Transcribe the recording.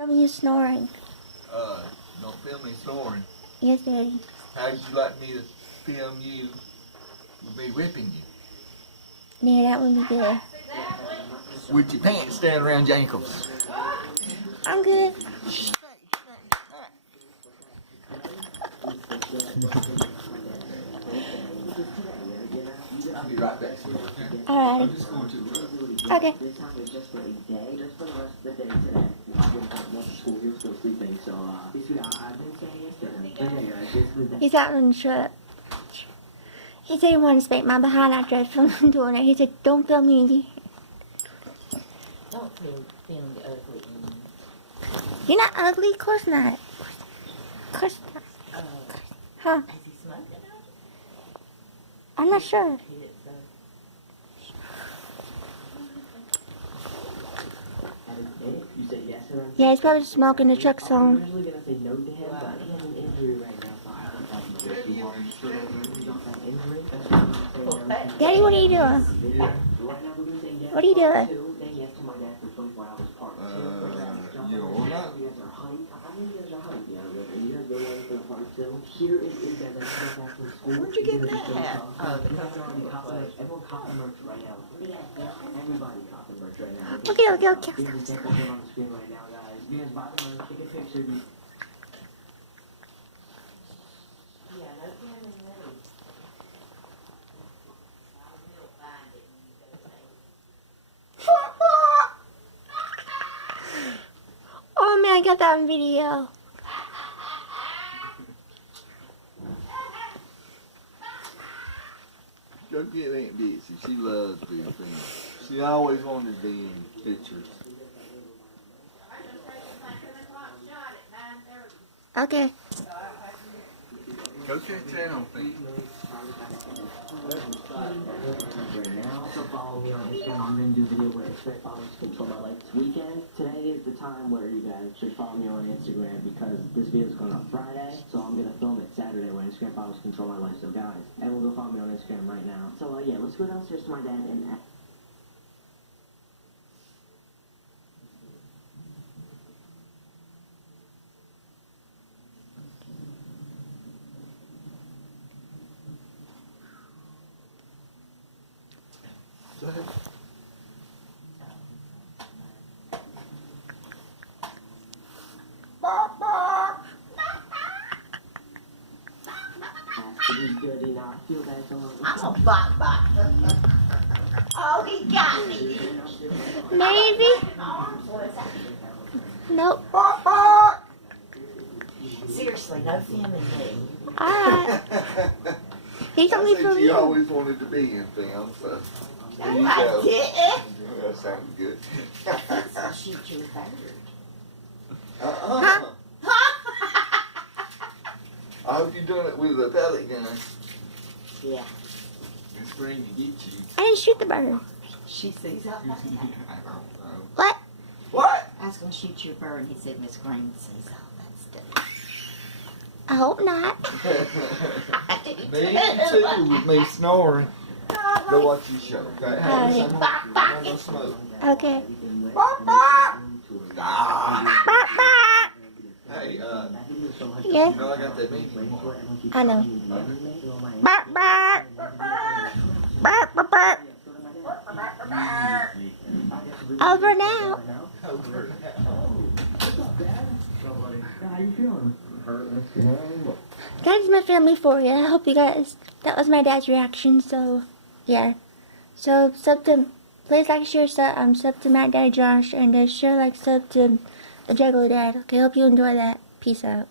Film you snoring. Don't film me snoring. Yes, Daddy. How'd you like me to film you with me whipping you? Yeah, that would be good. With your pants down around your ankles. I'm good. I'll be right back. Alrighty. I'm just going to the road. Okay. He's out in the truck. He said he wanted to spank my behind after I filmed him doing it. He said, don't film me. Don't film ugly. You're not ugly? Of course not. Of course not. Huh? Has he smoked it? I'm not sure. He did so. Yeah, he's probably just smoking the truck song. Daddy, what are you doing? What are you doing? Where'd you get that hat? Okay, okay, okay. Oh man, I got that on video. Go get Aunt Dixie. She loves being filmed. She always wanted to be in pictures. Okay. Go check that on thing. Also follow me on Instagram. I'm going to do a video where I expect followers to control my life this weekend. Today is the time where you guys should follow me on Instagram because this video is going up Friday. So I'm going to film it Saturday when Instagram followers control my life. So guys, everyone go follow me on Instagram right now. So yeah, let's go downstairs to my dad and Go ahead. I'm a bot. Oh, he got me. Maybe. Nope. Seriously, no filming me. Alright. He told me I from think she you. always wanted to be in film, so there you I go. didn't. That sounds good. I'll shoot you with that. I hope you're doing it with a pellet gun. Yeah. It's going to get you. I didn't shoot the bird. She sees out like that. I don't know. What? What? I was going to shoot your bird. He said Miss Green sees all that stuff. I hope not. Me too, with me snoring. Go watch your show, okay? Hey, I'm gonna smoke. Okay. Ah. Hey, Yeah, you know I got that meeting tomorrow. I know. Bark, bark. Bark, bark, bark. Over now. Over how you feeling? That is my family for you. I hope you guys, that was my dad's reaction, so, yeah. So, please like, share, sub to MacDaddyJosh, and share, sub to the Juggalo Dad. Okay, hope you enjoy that. Peace out.